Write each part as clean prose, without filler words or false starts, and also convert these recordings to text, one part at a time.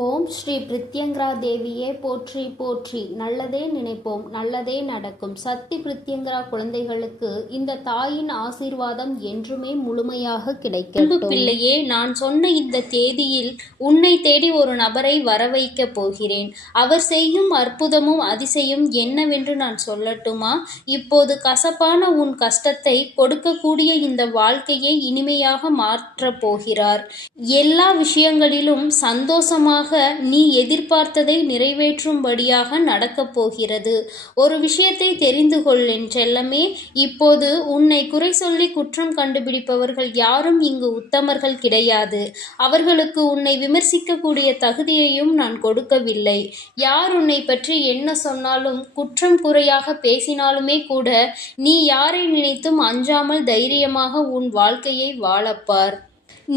ஓம் ஸ்ரீ பிரித்யங்கரா தேவியே போற்றி போற்றி. நல்லதே நினைப்போம், நல்லதே நடக்கும். சக்தி பிரித்யங்கரா குழந்தைகளுக்கு இந்த தாயின் ஆசீர்வாதம் என்றுமே முழுமையாக கிடைக்கட்டும். பிள்ளையே, நான் சொன்ன இந்த தேதியில் உன்னை தேடி ஒரு நபரை வரவைக்கப் போகிறேன். அவர் செய்யும் அற்புதமும் அதிசயம் என்னவென்று நான் சொல்லட்டுமா? இப்போது கசப்பான உன் கஷ்டத்தை கொடுக்கக்கூடிய இந்த வாழ்க்கையை இனிமையாக மாற்றப் போகிறார். எல்லா விஷயங்களிலும் சந்தோஷமாக நீ எதிர்பார்த்ததை நிறைவேற்றும்படியாக நடக்கப் போகிறது. ஒரு விஷயத்தை தெரிந்து கொள் என் செல்லமே. இப்போது உன்னை குறை சொல்லி குற்றம் கண்டுபிடிப்பவர்கள் யாரும் இங்கு உத்தமர்கள் கிடையாது. அவர்களுக்கு உன்னை விமர்சிக்கக்கூடிய தகுதியையும் நான் கொடுக்கவில்லை. யார் உன்னை பற்றி என்ன சொன்னாலும் குற்றம் குறையாக பேசினாலுமே கூட நீ யாரை நினைத்தும் அஞ்சாமல் தைரியமாக உன் வாழ்க்கையை வாழப்பார்.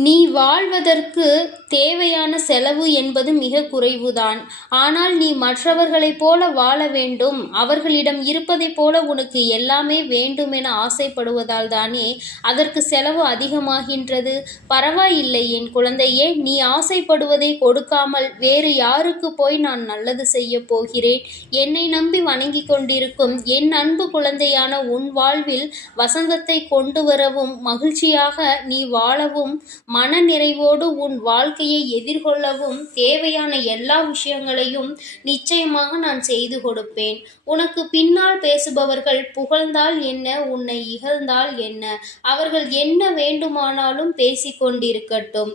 நீ வாழ்வதற்கு தேவையான செலவு என்பது மிக குறைவுதான். ஆனால் நீ மற்றவர்களைப் போல வாழ வேண்டும், அவர்களிடம் இருப்பதைப் போல உனக்கு எல்லாமே வேண்டுமென ஆசைப்படுவதால் தானே அதற்கு செலவு அதிகமாகின்றது. பரவாயில்லை என் குழந்தையே, நீ ஆசைப்படுவதை கொடுக்காமல் வேறு யாருக்கு போய் நான் நல்லது செய்ய போகிறேன்? என்னை நம்பி வணங்கி கொண்டிருக்கும் என் அன்பு குழந்தையான உன் வாழ்வில் வசந்தத்தை கொண்டு வரவும், மகிழ்ச்சியாக நீ வாழவும், மன நிறைவோடு உன் வாழ்க்கையை எதிர்கொள்ளவும் தேவையான எல்லா விஷயங்களையும் நிச்சயமாக நான் செய்து கொடுப்பேன். உனக்கு பின்னால் பேசுபவர்கள் புகழ்ந்தால் என்ன, உன்னை இகழ்ந்தால் என்ன, அவர்கள் என்ன வேண்டுமானாலும் பேசிக்கொண்டிருக்கட்டும்.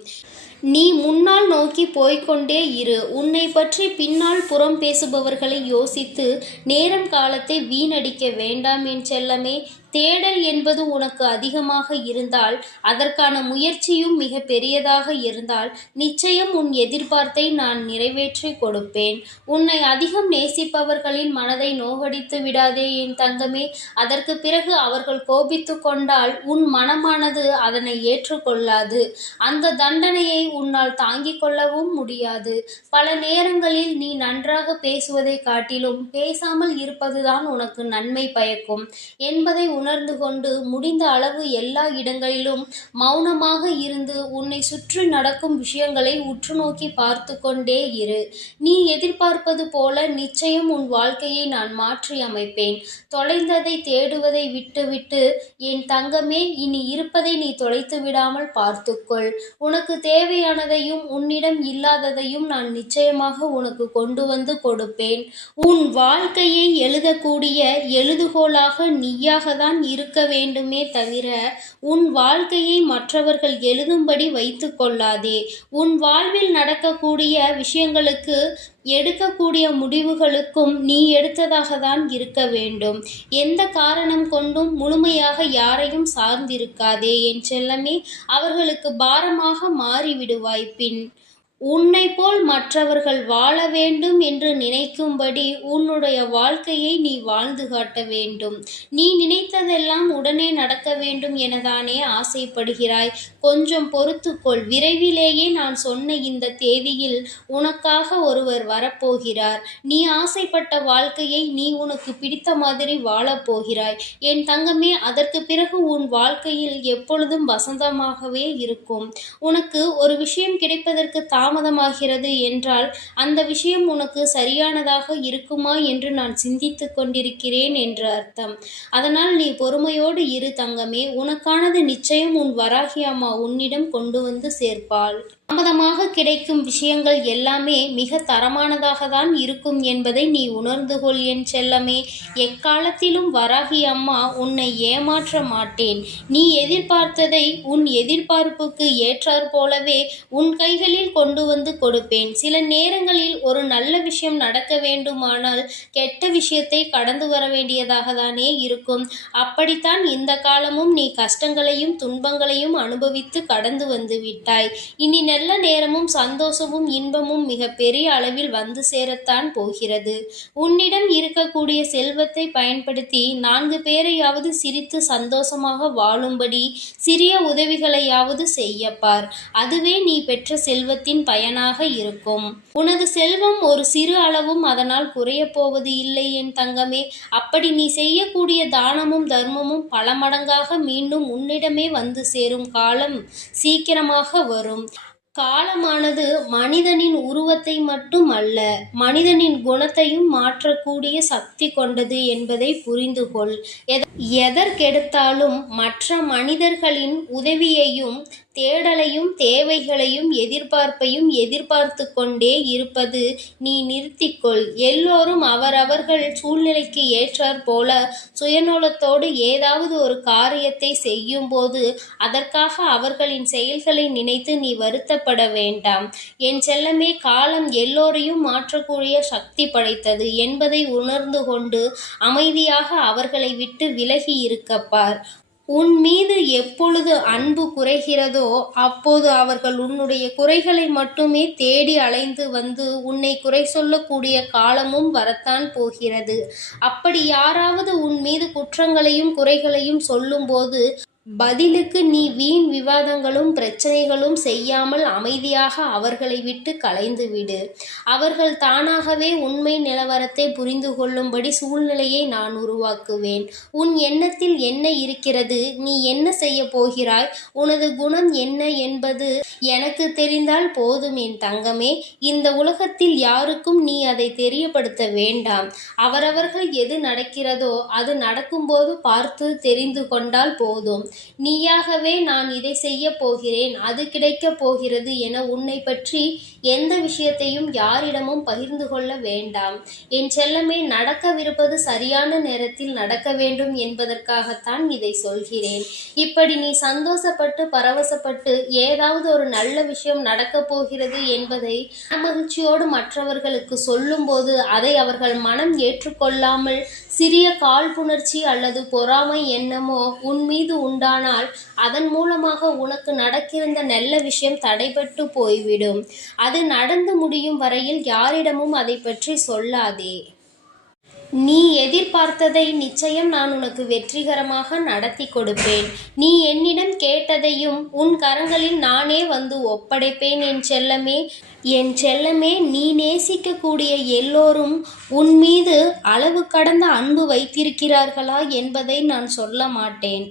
நீ முன்னால் நோக்கி போய்கொண்டே இரு. உன்னை பற்றி பின்னால் புறம் பேசுபவர்களை யோசித்து நேரம் காலத்தை வீணடிக்க வேண்டாம் என் செல்லமே. தேடல் என்பது உனக்கு அதிகமாக இருந்தால், அதற்கான முயற்சியும் மிக பெரியதாக இருந்தால், நிச்சயம் உன் எதிர்பார்த்தை நான் நிறைவேற்றி கொடுப்பேன். உன்னை அதிகம் நேசிப்பவர்களின் மனதை நோகடித்து விடாதே என் தங்கமே. அதற்கு பிறகு அவர்கள் கோபித்து கொண்டால் உன் மனமானது அதனை ஏற்றுக்கொள்ளாது. அந்த தண்டனையை உன்னால் தாங்கிக் கொள்ளவும் முடியாது. பல நேரங்களில் நீ நன்றாக பேசுவதை காட்டிலும் பேசாமல் இருப்பதுதான் உனக்கு நன்மை பயக்கும் என்பதை உணர்ந்து கொண்டு முடிந்த அளவு எல்லா இடங்களிலும் மௌனமாக இருந்து உன்னை சுற்றி நடக்கும் விஷயங்களை உற்று நோக்கி பார்த்து கொண்டே இரு. நீ எதிர்பார்ப்பது போல நிச்சயம் உன் வாழ்க்கையை நான் மாற்றி அமைப்பேன். தொலைந்ததை தேடுவதை விட்டுவிட்டு என் தங்கமே, இனி இருப்பதை நீ தொலைத்து விடாமல் பார்த்துக்கொள். உனக்கு தேவையானதையும் உன்னிடம் இல்லாததையும் நான் நிச்சயமாக உனக்கு கொண்டு வந்து கொடுப்பேன். உன் வாழ்க்கையை எழுதக்கூடிய எழுதுகோலாக நீயாக தான் இருக்க வேண்டுமே தவிர உன் வாழ்க்கையை மற்றவர்கள் எழுதும்படி வைத்து கொள்ளாதே. உன் வாழ்வில் நடக்கக்கூடிய விஷயங்களுக்கு, எடுக்கக்கூடிய முடிவுகளுக்கும் நீ எடுத்ததாக தான் இருக்க வேண்டும். எந்த காரணம் கொண்டும் முழுமையாக யாரையும் சார்ந்திருக்காதே என் செல்லமே. அவர்களுக்கு பாரமாக மாறிவிடுவாய். பின் உன்னை போல் மற்றவர்கள் வாழ வேண்டும் என்று நினைக்கும்படி உன்னுடைய வாழ்க்கையை நீ வாழ்ந்து காட்ட வேண்டும். நீ நினைத்ததெல்லாம் உடனே நடக்க வேண்டும் எனதானே ஆசைப்படுகிறாய்? கொஞ்சம் பொறுத்துக்கொள். விரைவிலேயே நான் சொன்ன இந்த தேதியில் உனக்காக ஒருவர் வரப்போகிறார். நீ ஆசைப்பட்ட வாழ்க்கையை நீ உனக்கு பிடித்த மாதிரி வாழப்போகிறாய் என் தங்கமே. அதற்கு பிறகு உன் வாழ்க்கையில் எப்பொழுதும் வசந்தமாகவே இருக்கும். உனக்கு ஒரு விஷயம் கிடைப்பதற்கு தாமதமாகிறது என்றால் அந்த விஷயம் உனக்கு சரியானதாக இருக்குமா என்று நான் சிந்தித்து கொண்டிருக்கிறேன் என்று அர்த்தம். அதனால் நீ பொறுமையோடு இரு தங்கமே. உனக்கானது நிச்சயம் உன் வராகி அம்மா உன்னிடம் கொண்டு வந்து சேர்ப்பாள். தாமதமாக கிடைக்கும் விஷயங்கள் எல்லாமே மிக தரமானதாக தான் இருக்கும் என்பதை நீ உணர்ந்து கொள் என் செல்லமே. எக்காலத்திலும் வராகி அம்மா உன்னை ஏமாற்ற மாட்டேன். நீ எதிர்பார்த்ததை உன் எதிர்பார்ப்புக்கு ஏற்றாற் போலவே உன் கைகளில் கொண்டு வந்து கொடுப்பேன். சில நேரங்களில் ஒரு நல்ல விஷயம் நடக்க வேண்டுமானால் கெட்ட விஷயத்தை கடந்து வர வேண்டியதாக தானே இருக்கும். அப்படித்தான் இந்த காலமும் நீ கஷ்டங்களையும் துன்பங்களையும் அனுபவித்து கடந்து வந்து விட்டாய். இனி நல்ல நேரமும் சந்தோஷமும் இன்பமும் மிக பெரிய அளவில் வந்து சேரத்தான் போகிறது. உன்னிடம் இருக்கக்கூடிய செல்வத்தை பயன்படுத்தி 4 பேரையாவது சிரித்து சந்தோஷமாக வாழும்படி சிறிய உதவிகளையாவது செய்யப்பார். அதுவே நீ பெற்ற செல்வத்தின் பயனாக இருக்கும். உனது செல்வம் ஒரு சிறு அளவும் அதனால் குறையப் போவது இல்லை என் தங்கமே. அப்படி நீ செய்யக்கூடிய தானமும் தர்மமும் பல மடங்காக மீண்டும் உன்னிடமே வந்து சேரும் காலம் சீக்கிரமாக வரும். காலமானது மனிதனின் உருவத்தை மட்டும் அல்ல, மனிதனின் குணத்தையும் மாற்றக்கூடிய சக்தி கொண்டது என்பதை புரிந்து கொள். எதற்கெடுத்தாலும் மற்ற மனிதர்களின் உதவியையும் தேடலையும் தேவைகளையும் எதிர்பார்ப்பையும் எதிர்பார்த்து கொண்டே இருப்பது நீ நிறுத்திக்கொள். எல்லோரும் அவரவர்கள் சூழ்நிலைக்கு ஏற்றாற் போல சுயநலத்தோடு ஏதாவது ஒரு காரியத்தை செய்யும் போது அதற்காக அவர்களின் செயல்களை நினைத்து நீ வருத்தப்பட வேண்டாம். என் செல்லமே, காலம் எல்லோரையும் மாற்றக்கூடிய சக்தி படைத்தது என்பதை உணர்ந்து கொண்டு அமைதியாக அவர்களை விட்டு விலகி இருக்கப்பார். உன் மீது எப்பொழுது அன்பு குறைகிறதோ அப்போது அவர்கள் உன்னுடைய குறைகளை மட்டுமே தேடி அலைந்து வந்து உன்னை குறை சொல்லக்கூடிய காலமும் வரத்தான் போகிறது. அப்படி யாராவது உன் மீது குற்றங்களையும் குறைகளையும் சொல்லும்போது பதிலுக்கு நீ வீண் விவாதங்களும் பிரச்சனைகளும் செய்யாமல் அமைதியாக அவர்களை விட்டு கலைந்து விடு. அவர்கள் தானாகவே உண்மை நிலவரத்தை புரிந்து கொள்ளும்படி சூழ்நிலையை நான் உருவாக்குவேன். உன் எண்ணத்தில் என்ன இருக்கிறது, நீ என்ன செய்ய போகிறாய், உனது குணம் என்ன என்பது எனக்கு தெரிந்தால் போதும் என் தங்கமே. இந்த உலகத்தில் யாருக்கும் நீ அதை தெரியப்படுத்த வேண்டாம். அவரவர்கள் எது நடக்கிறதோ அது நடக்கும்போது பார்த்து தெரிந்து கொண்டால் போதும். நீயாகவே நான் இதை செய்ய போகிறேன், அது கிடைக்கப் போகிறது என உன்னை பற்றி எந்த விஷயத்தையும் யாரிடமும் பகிர்ந்து கொள்ள வேண்டாம். என் செல்லமே, நடக்கவிருப்பது சரியான நேரத்தில் நடக்க வேண்டும் என்பதற்காகத்தான் இதை சொல்கிறேன். இப்படி நீ சந்தோஷப்பட்டு பரவசப்பட்டு ஏதாவது ஒரு நல்ல விஷயம் நடக்கப் போகிறது என்பதை மகிழ்ச்சியோடு மற்றவர்களுக்கு சொல்லும்போது அதை அவர்கள் மனம் ஏற்றுக்கொள்ளாமல் சிறிய காழ்ப்புணர்ச்சி அல்லது பொறாமை எண்ணமோ உன் மீது உண்டானால் அதன் மூலமாக உனக்கு நடக்கிருந்த நல்ல விஷயம் தடைபட்டு போய்விடும். அது நடந்து முடியும் வரையில் யாரிடமும் அதை பற்றி சொல்லாதே. நீ எதிர்பார்த்ததை நிச்சயம் நான் உனக்கு வெற்றிகரமாக நடத்தி கொடுப்பேன். நீ என்னிடம் கேட்டதையும் உன் கரங்களில் நானே வந்து ஒப்படைப்பேன் என் செல்லமே. என் செல்லமே, நீ நேசிக்கக்கூடிய எல்லோரும் உன் மீது அளவு கடந்த அன்பு வைத்திருக்கிறார்களா என்பதை நான் சொல்ல மாட்டேன்.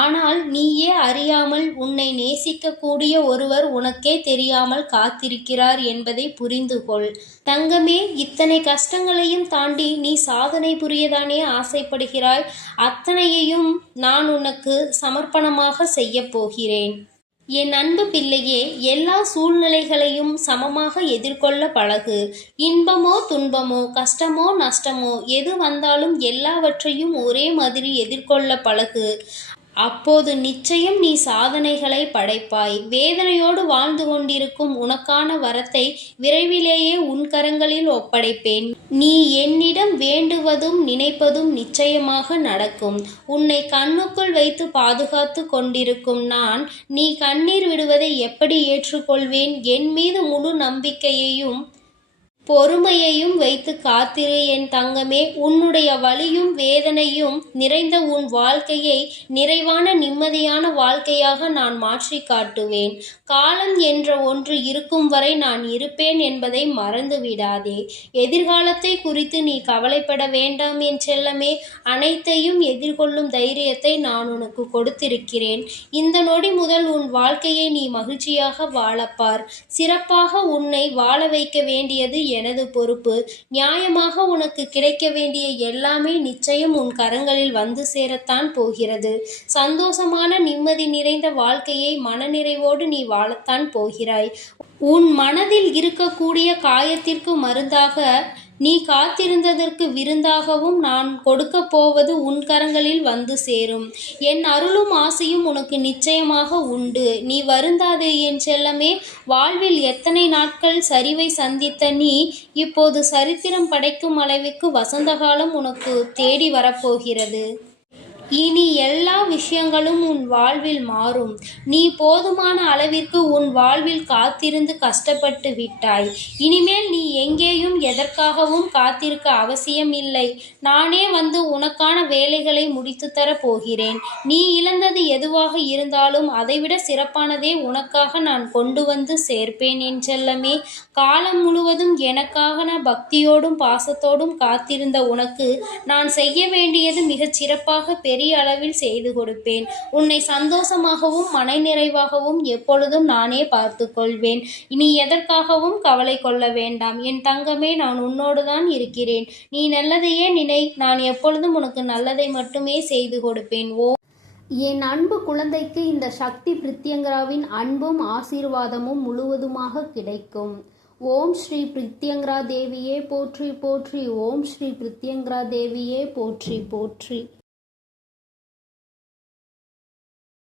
ஆனால் நீயே அறியாமல் உன்னை நேசிக்கக்கூடிய ஒருவர் உனக்கே தெரியாமல் காத்திருக்கிறார் என்பதை புரிந்து கொள். தங்கமே, இத்தனை கஷ்டங்களையும் தாண்டி நீ சாதனை புரியதானே ஆசைப்படுகிறாய். அத்தனையையும் நான் உனக்கு சமர்ப்பணமாக செய்ய போகிறேன். என் அன்பு பிள்ளையே, எல்லா சூழ்நிலைகளையும் சமமாக எதிர்கொள்ள பழகு. இன்பமோ துன்பமோ கஷ்டமோ நஷ்டமோ எது வந்தாலும் எல்லாவற்றையும் ஒரே மாதிரி எதிர்கொள்ள பழகு. அப்போது நிச்சயம் நீ சாதனைகளை படைப்பாய். வேதனையோடு வாழ்ந்து கொண்டிருக்கும் உனக்கான வரத்தை விரைவிலேயே உன் கரங்களில் ஒப்படைப்பேன். நீ என்னிடம் வேண்டுவதும் நினைப்பதும் நிச்சயமாக நடக்கும். உன்னை கண்ணுக்குள் வைத்து பாதுகாத்து கொண்டிருக்கும் நான் நீ கண்ணீர் விடுவதை எப்படி ஏற்றுக்கொள்வேன்? என் மீது முழு நம்பிக்கையையும் பொறுமையையும் வைத்து காத்திரு என் தங்கமே. உன்னுடைய வலியும் வேதனையும் நிறைந்த உன் வாழ்க்கையை நிறைவான நிம்மதியான வாழ்க்கையாக நான் மாற்றி காட்டுவேன். காலம் என்ற ஒன்று இருக்கும் வரை நான் இருப்பேன் என்பதை மறந்து விடாதே. எதிர்காலத்தை குறித்து நீ கவலைப்பட வேண்டாம் என் செல்லமே. அனைத்தையும் எதிர்கொள்ளும் தைரியத்தை நான் உனக்கு கொடுத்திருக்கிறேன். இந்த நொடி முதல் உன் வாழ்க்கையை நீ மகிழ்ச்சியாக வாழப்பார். சிறப்பாக உன்னை வாழ வைக்க வேண்டியது எனது பொறுப்பு. நியாயமாக உனக்கு கிடைக்க வேண்டிய எல்லாமே நிச்சயம் உன் கரங்களில் வந்து சேரத்தான் போகிறது. சந்தோஷமான நிம்மதி நிறைந்த வாழ்க்கையை மனநிறைவோடு நீ வாழத்தான் போகிறாய். உன் மனதில் இருக்கக்கூடிய காயத்திற்கு மருந்தாக நீ காத்திருந்ததற்கு விருந்தாகவும் நான் கொடுக்க போவது உன் கரங்களில் வந்து சேரும். என் அருளும் ஆசையும் உனக்கு நிச்சயமாக உண்டு. நீ வருந்தாதே என் செல்லமே. வாழ்வில் எத்தனை நாட்கள் சரிவை சந்தித்த நீ இப்போது சரித்திரம் படைக்கும் அளவிற்கு வசந்தகாலம் உனக்கு தேடி வரப்போகிறது. இனி எல்லா விஷயங்களும் உன் வாழ்வில் மாறும். நீ போதுமான அளவிற்கு உன் வாழ்வில் காத்திருந்து கஷ்டப்பட்டு விட்டாய். இனிமேல் நீ எங்கேயும் எதற்காகவும் காத்திருக்க அவசியம் இல்லை. நானே வந்து உனக்கான வேலைகளை முடித்து தர போகிறேன். நீ இழந்தது எதுவாக இருந்தாலும் அதைவிட சிறப்பானதே உனக்காக நான் கொண்டு வந்து சேர்ப்பேன் என் செல்லமே. காலம் முழுவதும் எனக்காக பக்தியோடும் பாசத்தோடும் காத்திருந்த உனக்கு நான் செய்ய வேண்டியது மிகச் சிறப்பாக பெரிய அளவில் செய்து கொடுப்பேன். உன்னை சந்தோஷமாகவும் மனநிறைவாகவும் எப்பொழுதும் நானே பார்த்து கொள்வேன். நீ எதற்காகவும் கவலை கொள்ள வேண்டாம். என் தங்கமே, நான் உன்னோடுதான் இருக்கிறேன். நீ நல்லதையே நினை. நான் எப்பொழுதும் உனக்கு நல்லதை மட்டுமே செய்து கொடுப்பேன். என் அன்பு குழந்தைக்கு இந்த சக்தி பிரித்யங்கராவின் அன்பும் ஆசீர்வாதமும் முழுவதுமாக கிடைக்கும். ஓம் ஸ்ரீ பிரித்யங்கரா தேவியே போற்றி போற்றி. ஓம் ஸ்ரீ பிரித்யங்கரா தேவியே போற்றி போற்றி.